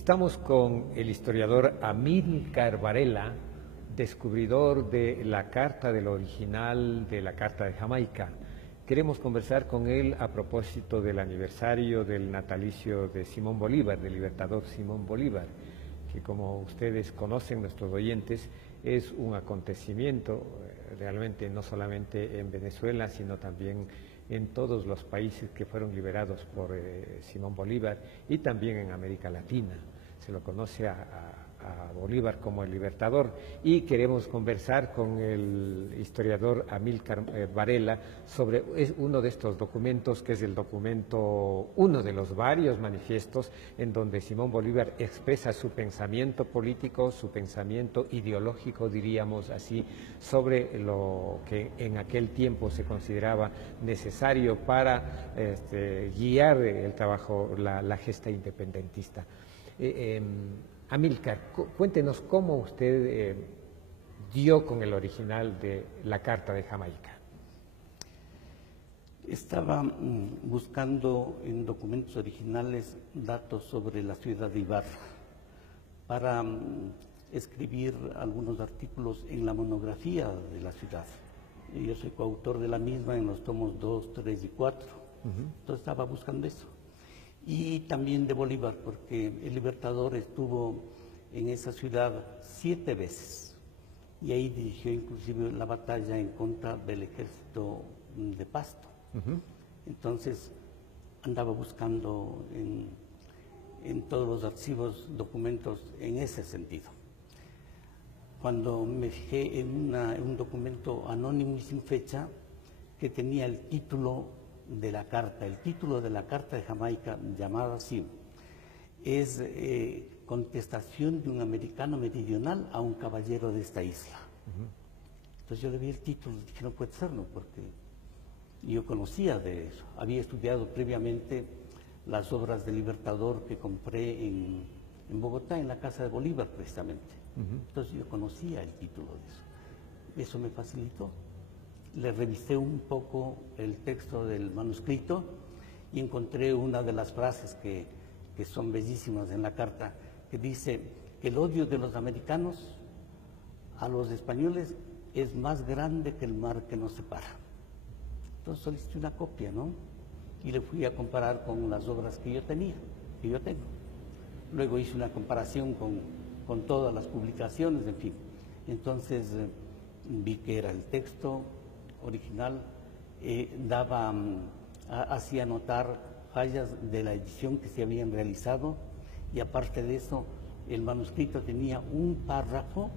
Estamos con el historiador Amílcar Varela, descubridor de la carta del original de la Carta de Jamaica. Queremos conversar con él a propósito del aniversario del natalicio de Simón Bolívar, del libertador Simón Bolívar, que como ustedes conocen, nuestros oyentes, es un acontecimiento realmente no solamente en Venezuela, sino también en todos los países que fueron liberados por Simón Bolívar y también en América Latina. Se lo conoce a Bolívar como el libertador, y queremos conversar con el historiador Amílcar Varela sobre uno de estos documentos, que es el documento, uno de los varios manifiestos en donde Simón Bolívar expresa su pensamiento político, su pensamiento ideológico, diríamos así, sobre lo que en aquel tiempo se consideraba necesario para guiar el trabajo, la gesta independentista. Amílcar, cuéntenos cómo usted dio con el original de la Carta de Jamaica. Estaba buscando en documentos originales datos sobre la ciudad de Ibarra para escribir algunos artículos en la monografía de la ciudad. Yo soy coautor de la misma en los tomos 2, 3 y 4. Entonces estaba buscando eso. Y también de Bolívar, porque el libertador estuvo en esa ciudad 7 veces y ahí dirigió inclusive la batalla en contra del ejército de Pasto. Entonces andaba buscando en todos los archivos documentos en ese sentido. Cuando me fijé en un documento anónimo y sin fecha que tenía el título de la carta, el título de la Carta de Jamaica, llamada así, es contestación de un americano meridional a un caballero de esta isla. Entonces yo le vi el título y dije, no puede ser, no, porque yo conocía de eso. Había estudiado previamente las obras del Libertador que compré en Bogotá, en la casa de Bolívar precisamente. Entonces yo conocía el título de eso. Eso me facilitó. Le revisé un poco el texto del manuscrito y encontré una de las frases que son bellísimas en la carta, que dice que el odio de los americanos a los españoles es más grande que el mar que nos separa. Entonces solicité una copia, ¿no? Y le fui a comparar con las obras que yo tenía, que yo tengo. Luego hice una comparación con todas las publicaciones, en fin. Entonces vi que era el texto original, hacía notar fallas de la edición que se habían realizado, y aparte de eso el manuscrito tenía un párrafo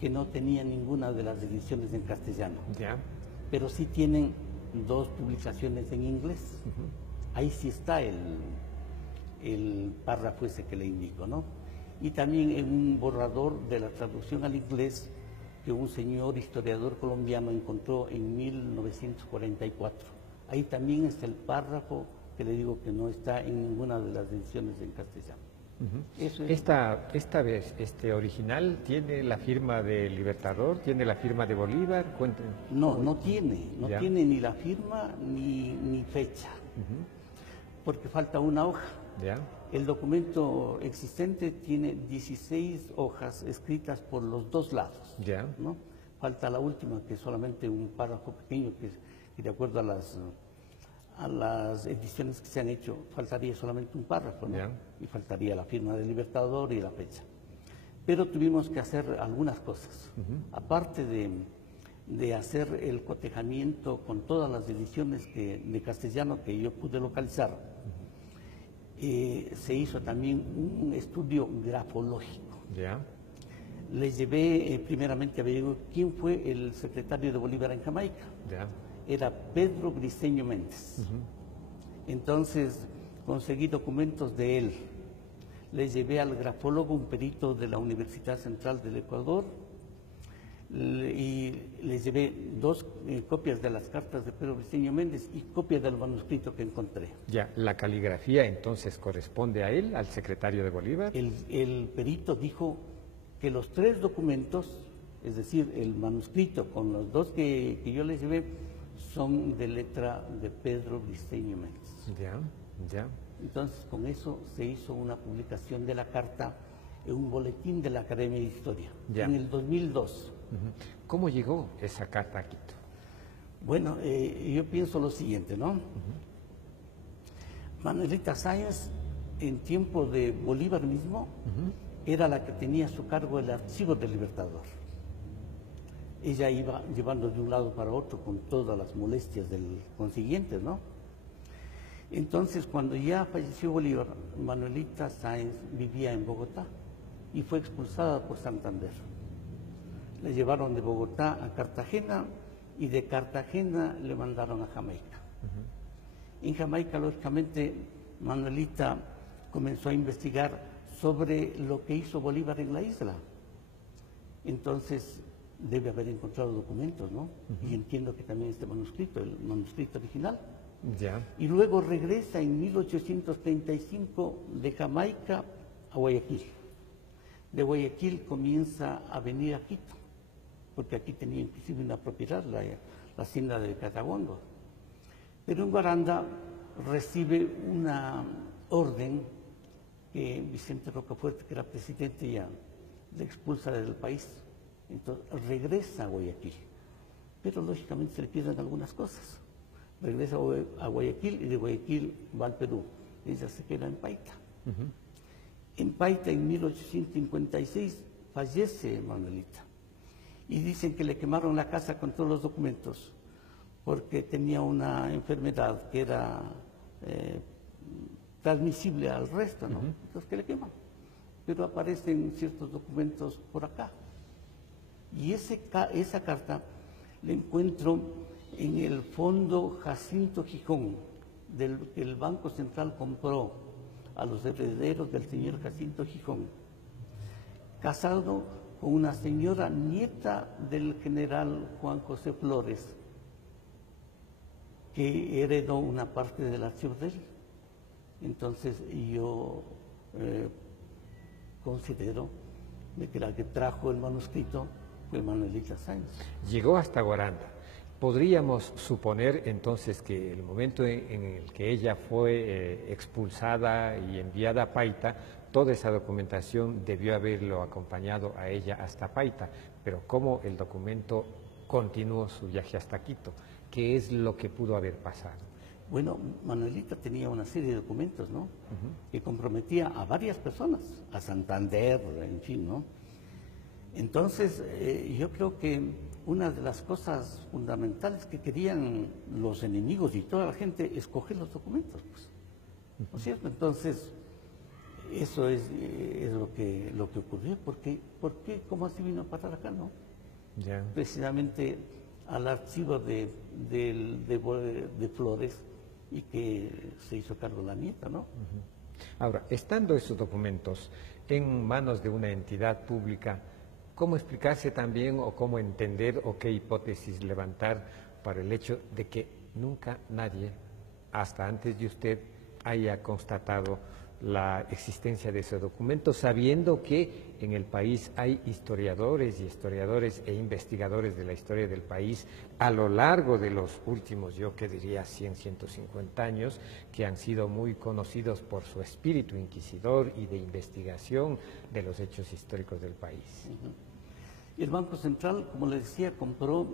que no tenía ninguna de las ediciones en castellano, pero sí tienen 2 publicaciones en inglés. Ahí sí está el párrafo ese que le indico, ¿no? Y también en un borrador de la traducción al inglés que un señor historiador colombiano encontró en 1944. Ahí también está el párrafo que le digo que no está en ninguna de las ediciones en castellano. Eso es. Esta vez, ¿este original tiene la firma del Libertador, tiene la firma de Bolívar? Cuéntenos. No tiene ni la firma ni fecha, porque falta una hoja. El documento existente tiene 16 hojas escritas por los 2 lados, ¿no? Falta la última, que es solamente un párrafo pequeño, que de acuerdo a las ediciones que se han hecho, faltaría solamente un párrafo, ¿no? Y faltaría la firma del Libertador y la fecha. Pero tuvimos que hacer algunas cosas. Aparte de hacer el cotejamiento con todas las ediciones de castellano que yo pude localizar, se hizo también un estudio grafológico. Les llevé primeramente a averiguar quién fue el secretario de Bolívar en Jamaica. Era Pedro Briceño Méndez. Entonces conseguí documentos de él. Les llevé al grafólogo, un perito de la Universidad Central del Ecuador, y les llevé 2 copias de las cartas de Pedro Briceño Méndez y copia del manuscrito que encontré. ¿La caligrafía entonces corresponde a él, al secretario de Bolívar? El perito dijo que los 3 documentos, es decir, el manuscrito con los 2 que yo les llevé, son de letra de Pedro Briceño Méndez. Ya, ya. Entonces, con eso se hizo una publicación de la carta en un boletín de la Academia de Historia, Ya. en el 2002. ¿Cómo llegó esa carta a Quito? Bueno, yo pienso lo siguiente, ¿no? Manuelita Sáenz, en tiempo de Bolívar mismo, era la que tenía a su cargo el archivo del Libertador. Ella iba llevando de un lado para otro con todas las molestias del consiguiente, ¿no? Entonces, cuando ya falleció Bolívar, Manuelita Sáenz vivía en Bogotá y fue expulsada por Santander. La llevaron de Bogotá a Cartagena y de Cartagena le mandaron a Jamaica. En Jamaica, lógicamente, Manuelita comenzó a investigar sobre lo que hizo Bolívar en la isla. Entonces, debe haber encontrado documentos, ¿no? Y entiendo que también este manuscrito, el manuscrito original. Ya. Y luego regresa en 1835 de Jamaica a Guayaquil. De Guayaquil comienza a venir a Quito, porque aquí tenía inclusive una propiedad, la hacienda de Catabondo. Pero en Guaranda recibe una orden que Vicente Rocafuerte, que era presidente, ya le expulsa del país. Entonces regresa a Guayaquil, pero lógicamente se le pierden algunas cosas. Regresa a Guayaquil y de Guayaquil va al Perú. Ella se queda en Paita. En Paita, en 1856, fallece Manuelita. Y dicen que le quemaron la casa con todos los documentos porque tenía una enfermedad que era transmisible al resto, ¿no? Entonces, que le queman. Pero aparecen ciertos documentos por acá. Y esa carta la encuentro en el fondo Jacinto Gijón, que el Banco Central compró a los herederos del señor Jacinto Gijón, casado con una señora nieta del general Juan José Flores, que heredó una parte del archivo de él. Entonces yo considero de que la que trajo el manuscrito fue Manuelita Sáenz. Llegó hasta Guaranda. ¿Podríamos suponer entonces que el momento en el que ella fue expulsada y enviada a Paita, toda esa documentación debió haberlo acompañado a ella hasta Paita? Pero ¿cómo el documento continuó su viaje hasta Quito? ¿Qué es lo que pudo haber pasado? Bueno, Manuelita tenía una serie de documentos, ¿no? Que comprometía a varias personas, a Santander, en fin, ¿no? Entonces, yo creo que una de las cosas fundamentales que querían los enemigos y toda la gente es coger los documentos, pues, ¿no es cierto? Entonces, eso es lo que ocurrió. ¿Por qué? ¿Cómo así vino a parar acá, no? Ya. Precisamente al archivo de Flores, y que se hizo cargo la nieta, ¿no? Ahora, estando esos documentos en manos de una entidad pública, ¿cómo explicarse también o cómo entender o qué hipótesis levantar para el hecho de que nunca nadie, hasta antes de usted, haya constatado la existencia de esos documentos, sabiendo que en el país hay historiadores e investigadores de la historia del país a lo largo de los últimos, yo que diría 100, 150 años, que han sido muy conocidos por su espíritu inquisidor y de investigación de los hechos históricos del país? El Banco Central, como le decía, compró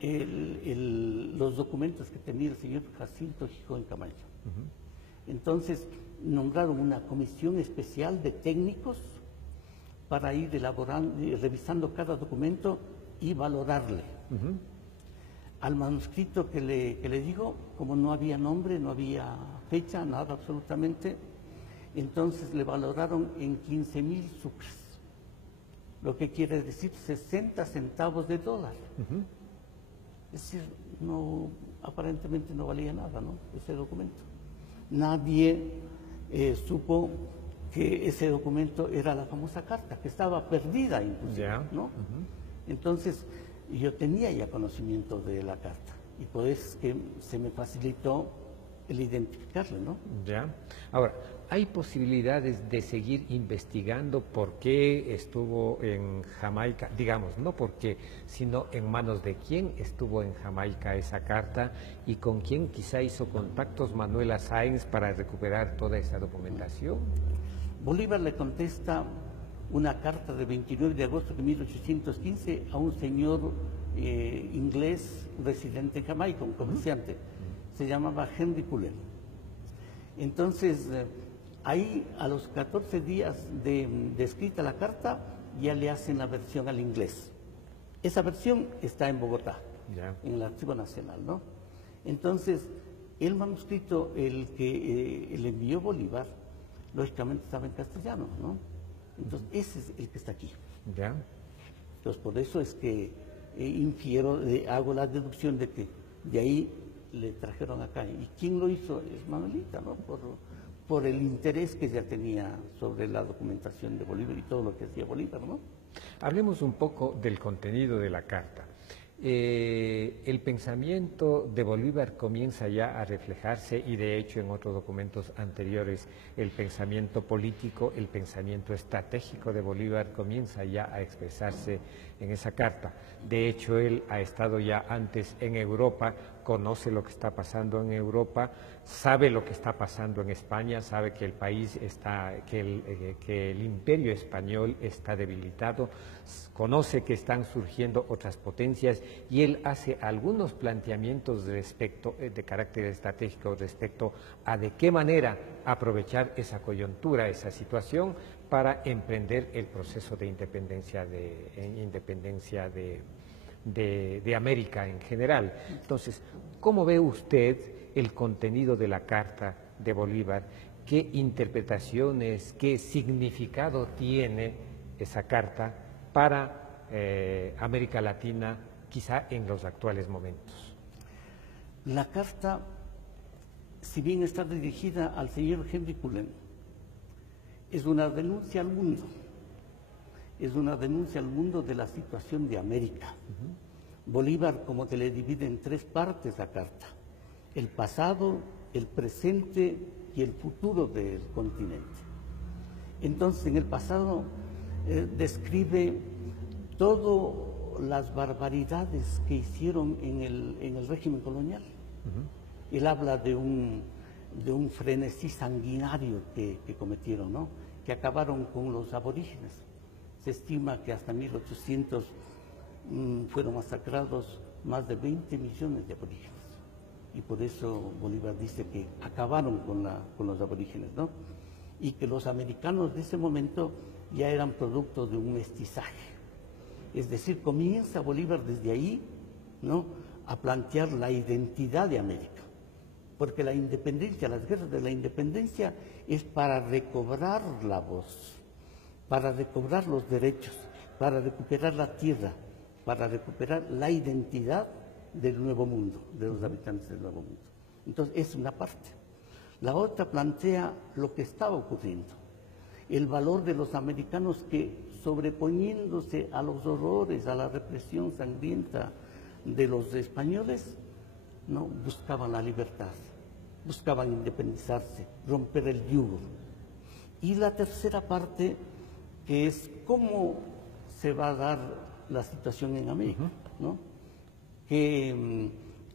los documentos que tenía el señor Jacinto Gijón Camacho. Entonces, nombraron una comisión especial de técnicos para ir elaborando, revisando cada documento y valorarle. Al manuscrito que le digo, como no había nombre, no había fecha, nada absolutamente, entonces le valoraron en 15,000 sucres, lo que quiere decir 60 centavos de dólar. Es decir, aparentemente no valía nada, ¿no? Ese documento. Nadie supo que ese documento era la famosa carta, que estaba perdida inclusive, ¿no? Entonces, yo tenía ya conocimiento de la carta y pues que se me facilitó el identificarlo, ¿no? Ya. Ahora, ¿hay posibilidades de seguir investigando por qué estuvo en Jamaica? Digamos, no por qué, sino en manos de quién estuvo en Jamaica esa carta y con quién quizá hizo contactos Manuela Sáenz para recuperar toda esa documentación. Bolívar le contesta una carta de 29 de agosto de 1815 a un señor inglés residente en Jamaica, un comerciante. Se llamaba Henry Cullen. Entonces, ahí a los 14 días de escrita la carta, ya le hacen la versión al inglés. Esa versión está en Bogotá, en el Archivo Nacional, ¿no? Entonces, el manuscrito, el que le envió Bolívar, lógicamente estaba en castellano, ¿no? Entonces, ese es el que está aquí. Ya. Entonces, por eso es que infiero, hago la deducción de que de ahí le trajeron acá. ¿Y quién lo hizo? Es Manuelita, ¿no? Por el interés que ella tenía sobre la documentación de Bolívar y todo lo que hacía Bolívar, ¿no? Hablemos un poco del contenido de la carta. El pensamiento de Bolívar comienza ya a reflejarse y de hecho en otros documentos anteriores el pensamiento político, el pensamiento estratégico de Bolívar comienza ya a expresarse en esa carta. De hecho él ha estado ya antes en Europa, conoce lo que está pasando en Europa, sabe lo que está pasando en España, sabe que el país está, que el imperio español está debilitado, conoce que están surgiendo otras potencias y él hace algunos planteamientos respecto, de carácter estratégico respecto a de qué manera aprovechar esa coyuntura, esa situación para emprender el proceso de independencia de América en general. Entonces, ¿cómo ve usted el contenido de la carta de Bolívar? ¿Qué interpretaciones, qué significado tiene esa carta para América Latina, quizá en los actuales momentos? La carta, si bien está dirigida al señor Henry Cullen, es una denuncia al mundo. Es una denuncia al mundo de la situación de América. Bolívar como que le divide en tres partes la carta: el pasado, el presente y el futuro del continente. Entonces, en el pasado describe todas las barbaridades que hicieron en el régimen colonial. Él habla de un frenesí sanguinario que cometieron, ¿no? Que acabaron con los aborígenes. Se estima que hasta 1800 fueron masacrados más de 20 millones de aborígenes. Y por eso Bolívar dice que acabaron con los aborígenes, ¿no? Y que los americanos de ese momento ya eran producto de un mestizaje. Es decir, comienza Bolívar desde ahí, ¿no?, a plantear la identidad de América. Porque la independencia, las guerras de la independencia es para recobrar la voz, para recobrar los derechos, para recuperar la tierra, para recuperar la identidad del Nuevo Mundo, de los habitantes del Nuevo Mundo. Entonces, es una parte. La otra plantea lo que estaba ocurriendo, el valor de los americanos que, sobreponiéndose a los horrores, a la represión sangrienta de los españoles, ¿no?, buscaban la libertad, buscaban independizarse, romper el yugo. Y la tercera parte, que es cómo se va a dar la situación en América, ¿no? ¿Qué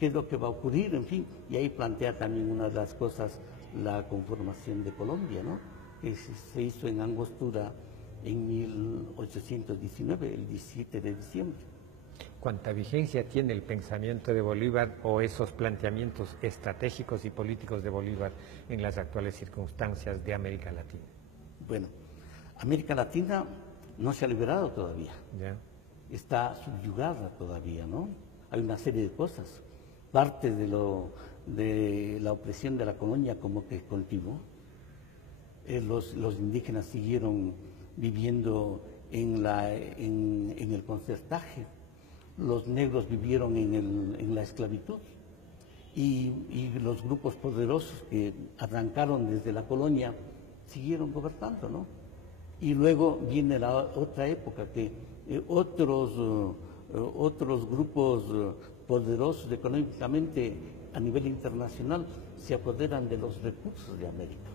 es lo que va a ocurrir? En fin, y ahí plantea también una de las cosas, la conformación de Colombia, ¿no?, que se hizo en Angostura en 1819, el 17 de diciembre. ¿Cuánta vigencia tiene el pensamiento de Bolívar o esos planteamientos estratégicos y políticos de Bolívar en las actuales circunstancias de América Latina? Bueno, América Latina no se ha liberado todavía. ¿Ya? Está subyugada todavía, ¿no? Hay una serie de cosas. Parte de la opresión de la colonia como que continuó. Los indígenas siguieron viviendo en el concertaje. Los negros vivieron en la esclavitud. Y los grupos poderosos que arrancaron desde la colonia siguieron gobernando, ¿no? Y luego viene la otra época que otros grupos poderosos económicamente a nivel internacional se apoderan de los recursos de América.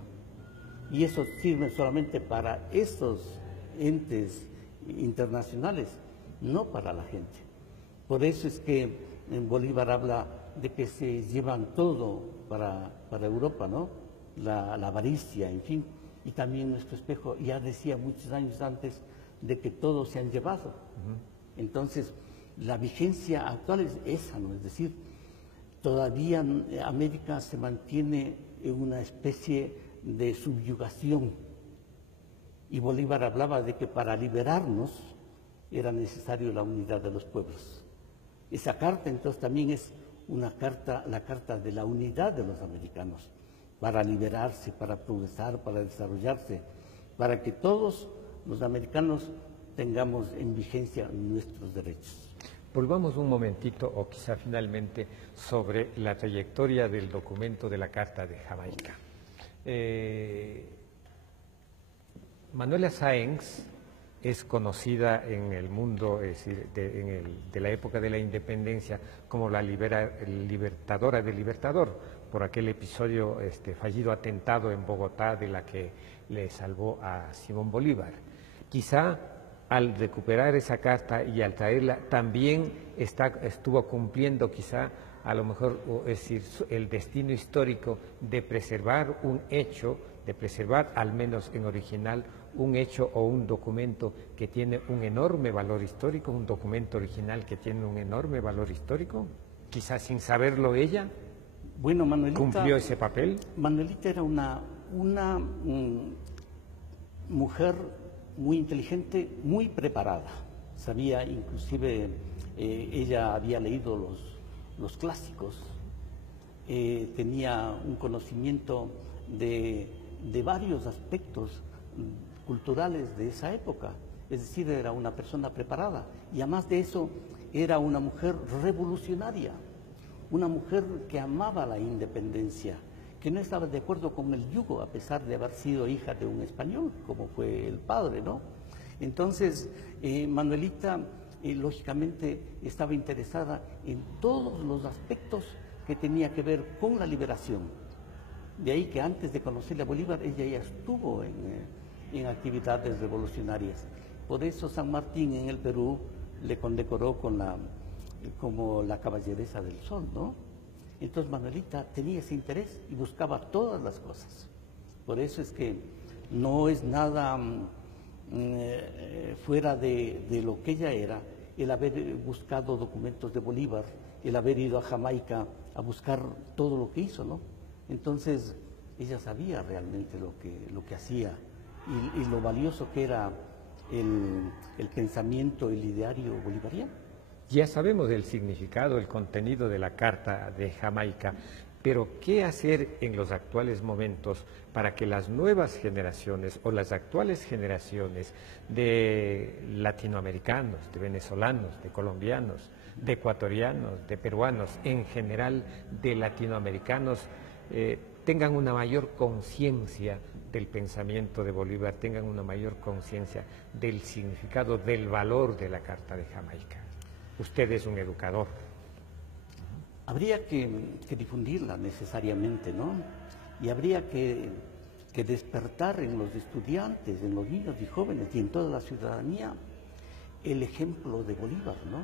Y eso sirve solamente para esos entes internacionales, no para la gente. Por eso es que en Bolívar habla de que se llevan todo para Europa, ¿no? La avaricia, en fin. Y también nuestro espejo ya decía muchos años antes de que todos se han llevado. Entonces, la vigencia actual es esa, ¿no? Es decir, todavía América se mantiene en una especie de subyugación. Y Bolívar hablaba de que para liberarnos era necesario la unidad de los pueblos. Esa carta entonces también es una carta, la carta de la unidad de los americanos, para liberarse, para progresar, para desarrollarse, para que todos los americanos tengamos en vigencia nuestros derechos. Volvamos un momentito, o quizá finalmente, sobre la trayectoria del documento de la Carta de Jamaica. Manuela Sáenz es conocida en el mundo, es decir, de la época de la independencia, como la libertadora del Libertador, por aquel episodio, fallido atentado en Bogotá, de la que le salvó a Simón Bolívar. Quizá al recuperar esa carta y al traerla, también estuvo cumpliendo quizá a lo mejor, es decir, el destino histórico de preservar un hecho, de preservar al menos en original un hecho o un documento que tiene un enorme valor histórico, un documento original que tiene un enorme valor histórico, quizás sin saberlo ella. Bueno, Manuelita cumplió ese papel. Manuelita era una mujer muy inteligente, muy preparada. Sabía, inclusive, ella había leído los clásicos, tenía un conocimiento de varios aspectos culturales de esa época. Es decir, era una persona preparada. Y además de eso, era una mujer revolucionaria, una mujer que amaba la independencia, que no estaba de acuerdo con el yugo, a pesar de haber sido hija de un español, como fue el padre, ¿no? Entonces, Manuelita, lógicamente, estaba interesada en todos los aspectos que tenía que ver con la liberación. De ahí que antes de conocerle a Bolívar, ella ya estuvo en actividades revolucionarias. Por eso San Martín en el Perú le condecoró como la caballeresa del sol, ¿no? Entonces Manuelita tenía ese interés y buscaba todas las cosas. Por eso es que no es nada fuera de lo que ella era, el haber buscado documentos de Bolívar, el haber ido a Jamaica a buscar todo lo que hizo, ¿no? Entonces ella sabía realmente lo que hacía y lo valioso que era el pensamiento, el ideario bolivariano. Ya sabemos el significado, el contenido de la Carta de Jamaica, pero ¿qué hacer en los actuales momentos para que las nuevas generaciones o las actuales generaciones de latinoamericanos, de venezolanos, de colombianos, de ecuatorianos, de peruanos, en general de latinoamericanos, tengan una mayor conciencia del pensamiento de Bolívar, tengan una mayor conciencia del significado, del valor de la Carta de Jamaica? Usted es un educador. Habría que difundirla necesariamente, ¿no? Y habría que despertar en los estudiantes, en los niños y jóvenes y en toda la ciudadanía el ejemplo de Bolívar, ¿no?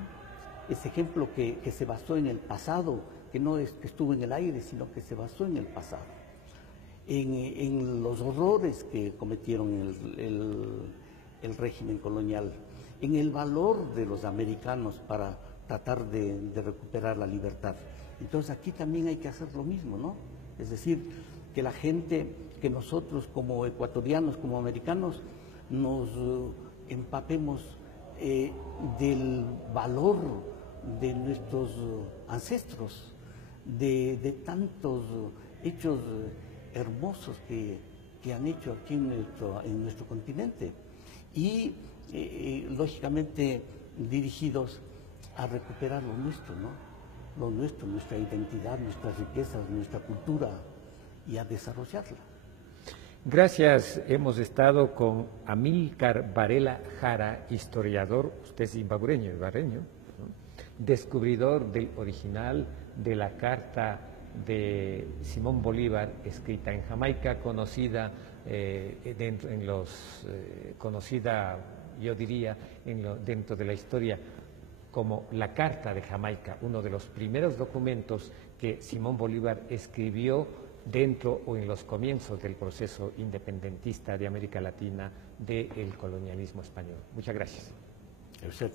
Ese ejemplo que se basó en el pasado, que no es que estuvo en el aire, sino que se basó en el pasado, en los horrores que cometieron el régimen colonial, en el valor de los americanos para tratar de recuperar la libertad. Entonces aquí también hay que hacer lo mismo, ¿no? Es decir, que la gente, que nosotros como ecuatorianos, como americanos, nos empapemos del valor de nuestros ancestros, de tantos hechos hermosos que han hecho aquí en nuestro continente y lógicamente dirigidos a recuperar lo nuestro, ¿no? Lo nuestro, nuestra identidad, nuestras riquezas, nuestra cultura y a desarrollarla. Gracias. Hemos estado con Amílcar Varela Jara, historiador, usted es zimbabweño, ¿no? Descubridor del original de la Carta de Simón Bolívar, escrita en Jamaica, conocida conocida, yo diría, dentro de la historia como la Carta de Jamaica, uno de los primeros documentos que Simón Bolívar escribió dentro o en los comienzos del proceso independentista de América Latina del colonialismo español. Muchas gracias. Usted.